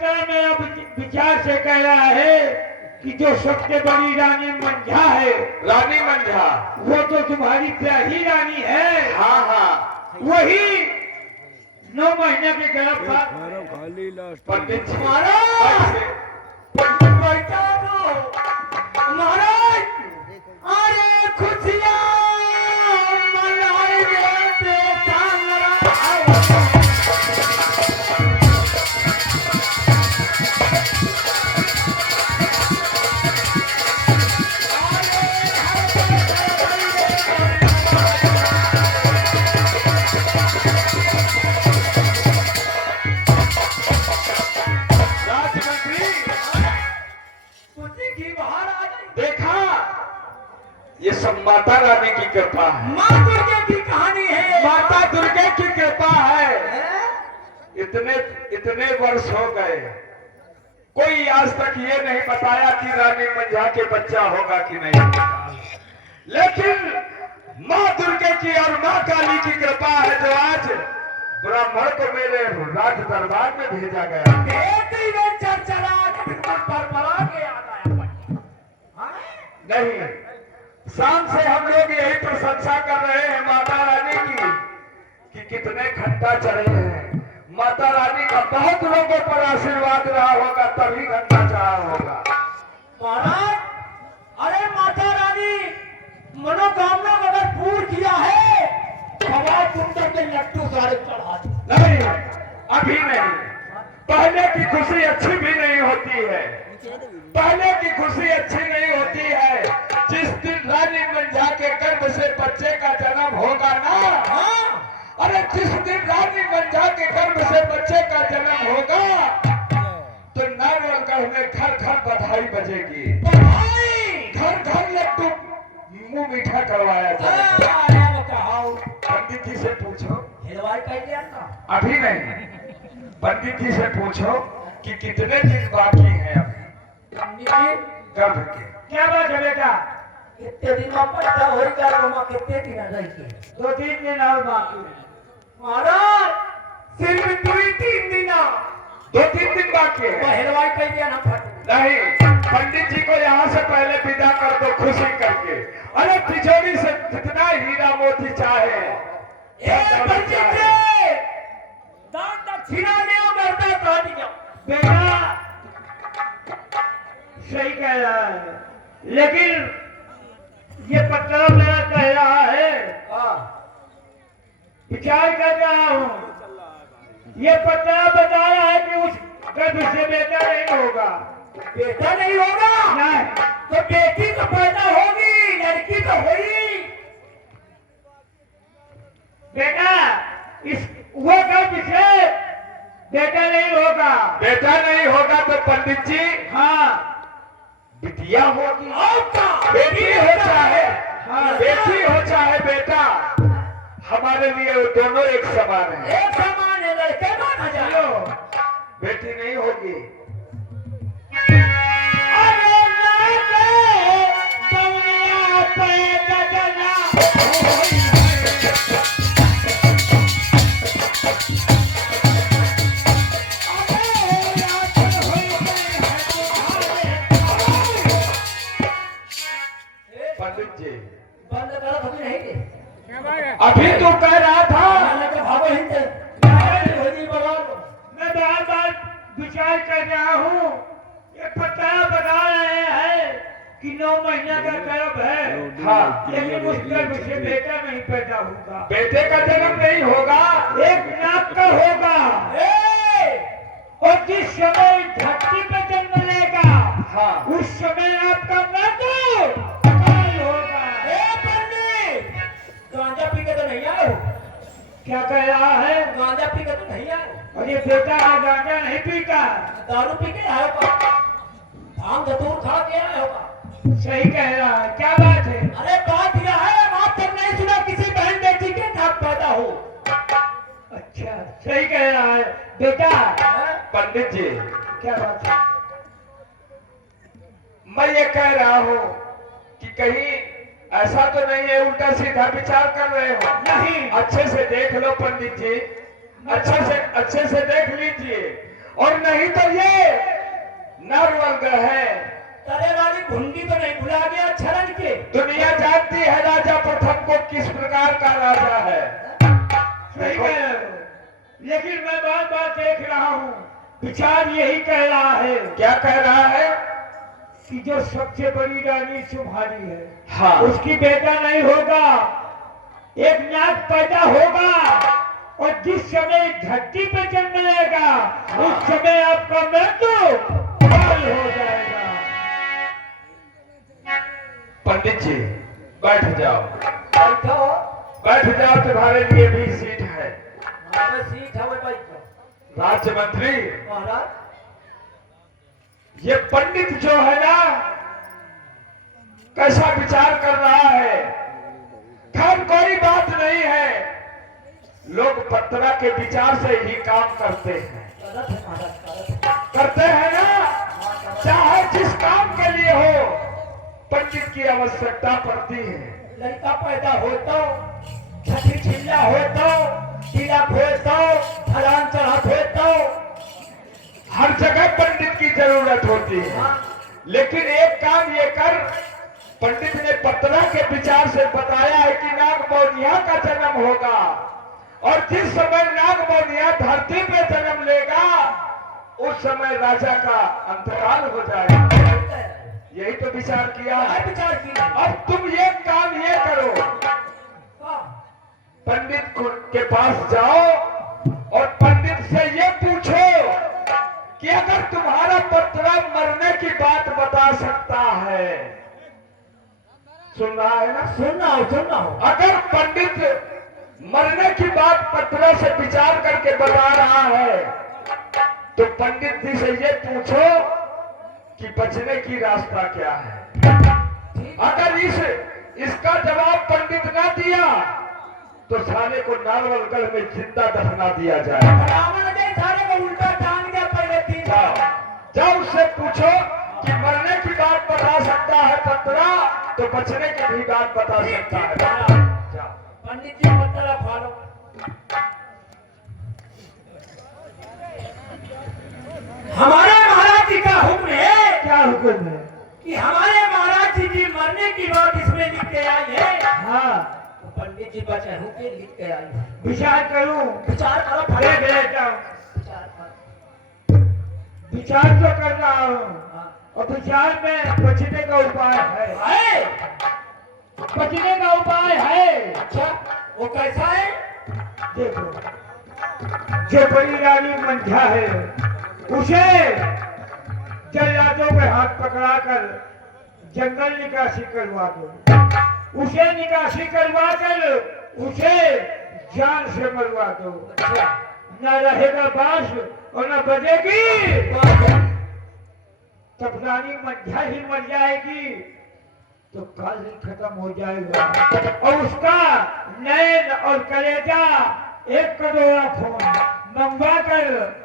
पत्र में अब विचार से कह रहा है कि जो सबसे बड़ी रानी मंझा है, रानी मंझा, वो तो तुम्हारी प्यारी रानी है। हाँ हाँ, वही 9 महीने के गर्भ पर पंडित जी महाराज बैठा दो महाराज। अरे खुशियाँ मनाएंगे बेटा ये सब माता रानी की कृपा है, माँ दुर्गे की कहानी है। माता दुर्गे की कृपा है। इतने इतने वर्ष हो गए, कोई आज तक ये नहीं बताया कि रानी मंझा के बच्चा होगा कि नहीं, लेकिन माँ दुर्गे की और माँ काली की कृपा है जो आज ब्राह्मण को मेरे राज दरबार में भेजा गया। नहीं, शाम से हम लोग यही प्रशंसा कर रहे हैं माता रानी की कि कितने घंटा चढ़े हैं। माता रानी का बहुत लोगों पर आशीर्वाद रहा होगा तभी घंटा चढ़ा होगा। महाराज अरे माता रानी मनोकामना अगर पूर्ण किया है भगवान कुंडल के लट्टू सारे चढ़ा दे। नहीं, अभी नहीं, पहले की खुशी अच्छी भी नहीं होती है, पहले की खुशी अच्छी नहीं होती है। जिस दिन रानी मंझा के गर्भ से बच्चे का जन्म होगा ना, अरे जिस दिन रानी मंझा के गर्भ से बच्चे का जन्म होगा तो नारवलगढ़ में घर घर बधाई बजेगी, घर घर लड्डू मुंह मीठा करवाया जाएगा। पंडित जी से पूछो, अभी नहीं, पंडित जी से पूछो कि कितने दिन बाकी हैं अभी गर्भ के। क्या बात है बेटा? कितने दिन में पैदा होगा रोमा? कितने दिन रह के? 2-3 दिन और बाकी है। महाराज सिर्फ 2-3 दिन 2-3 दिन बाकी है। हेलवाई कह दिया ना फट नहीं, पंडित जी को यहाँ से पहले विदा कर दो खुशी करके। अरे तिजोरी से जितना हीरा मोती चाहे दान दक्षिणा ले करता काट जाओ। बेटा सही कह रहा है, लेकिन ये पत्र मेरा कह रहा है, विचार कर रहा हूँ। ये पत्र बता रहा है कि उस गर्भ से बेटा नहीं होगा। बेटा नहीं होगा? नहीं, तो बेटी तो पैदा होगी, लड़की तो हुई। बेटा इस वो गर्भ से बेटा नहीं होगा। बेटा नहीं होगा तो पंडित जी हाँ, बिटिया होगी। आपका बेटी हो चाहे, हाँ, बेटी हो चाहे बेटा, हमारे लिए वो दोनों एक समान है। एक समान है, लड़के माना जाए। चलो बेटी नहीं होगी। अरे लागे दुनिया पे गगना पंडित जी बंद करो, अभी नहीं दे। अभी तो कह रहा था भागो हिंद मैं बार बार विचार कर रहा हूँ। ये पता बता रहे हैं कि 9 महीने का गर्भ है, हाँ, लेकिन उस गर्भ से बेटा नहीं पैदा होगा। बेटे का जन्म नहीं होगा, एक नाक का होगा। और जिस समय धरती पे जन्म लेगा, हाँ, उस समय आपका मृत्यु अकाल होगा। गांजा पी के तो नहीं आए हो? क्या कह रहा है? गांजा पी के तो नहीं आए हो? और ये बेटा गांजा नहीं पीता। दारू पी के आए हो? भांग धतूर खा के आए हो? सही कह रहा है, क्या बात है? अरे बात यह है, आप तक नहीं सुना किसी बहन बेटी के नाक पैदा हो? अच्छा, सही कह रहा है बेटा। पंडित जी क्या बात है? मैं ये कह रहा हूँ कि कहीं ऐसा तो नहीं है उल्टा सीधा विचार कर रहे हो? नहीं, अच्छे से देख लो पंडित जी, अच्छे से देख लीजिए। और नहीं तो ये नारवलगढ़ है। तेरे वाली घुंडी तो नहीं भुला गया छरन के? दुनिया जानती है राजा प्रथम को किस प्रकार का राजा है। सही कह रहे हो। लेकिन मैं बात बात देख रहा हूँ, विचार यही कह रहा है क्या कह रहा है? कि जो सबसे बड़ी रानी तुम्हारी है, हाँ। उसकी बेटा नहीं होगा, एक नाग पैदा होगा, और जिस समय धरती पे जन्म लेगा उस समय आपका मृत्यु काल हो जाएगा। पंडित जी बैठ जाओ, बैठो। बैठ जाओ, तुम्हारे लिए भी सीट है। हमारे सीट है, वो बैठो। राज्य मंत्री, महाराज, ये पंडित जो है ना, कैसा विचार कर रहा है। खैर कोई बात नहीं है, लोग पत्रा के विचार से ही काम करते हैं। गलत है महाराज, गलत है। करते हैं ना, चाहे जिस काम के लिए हो, पंडित की आवश्यकता पड़ती है। लड़का पैदा हो तो, छठी छिल्ला हो तो, तिलक हो तो, फलान चढ़ात हो तो, हर जगह पंडित की जरूरत होती है। हाँ। लेकिन एक काम ये कर, पंडित ने पत्रा के विचार से बताया है कि नाग मौनिया का जन्म होगा, और जिस समय नाग मौनिया धरती पे जन्म लेगा उस समय राजा का अंतकाल हो जाएगा। यही तो विचार किया क्या है। विचार किया? अब तुम ये काम ये करो, हाँ। पंडित के पास जाओ और पंडित से ये पूछो कि अगर तुम्हारा पत्रा मरने की बात बता सकता है, सुन रहा है ना? सुनना हो। अगर पंडित मरने की बात पत्रा से विचार करके बता रहा है, तो पंडित जी से ये पूछो कि बचने की रास्ता क्या है। अगर इसका जवाब पंडित ना दिया तो साले को नारवलगढ़ में जिंदा दफना दिया जाए। रावण ने सारे को उल्टा टांग दिया पहले 3 जाओ, जाओ उससे पूछो कि मरने की बात बता सकता है पत्रा, तो बचने की भी बात बता सकता है। जाओ। पंडित जी पत्रा फाड़ो। हमारे महाराज जी का हुक्म है। क्या हुक्म है? कि हमारे महाराज जी मरने की बात इसमें लिख के आई है। हाँ, तो पंडित जी बचे होके लिख के आई है। विचार करूं? विचार करो, अरे फटाफट। बेटा, विचार करो। विचार तो कर रहा हूँ, हाँ। और विचार में बचने का उपाय है। बचने का उपाय है। अच्छा, वो कैसा है? देखो, जो बड़ी रानी मंझा है उसे जल्लादों के हाथ पकड़ाकर जंगल निकासी करवा दो। उसे निकासी करवा कर उसे जान से मरवा दो। अच्छा, न रहेगा बांस और न बजेगी, तब रानी मंझा ही मर जाएगी, तो काल ही खत्म हो जाएगा, और उसका नैन और कलेजा 1 करोड़ खून मंगवा कर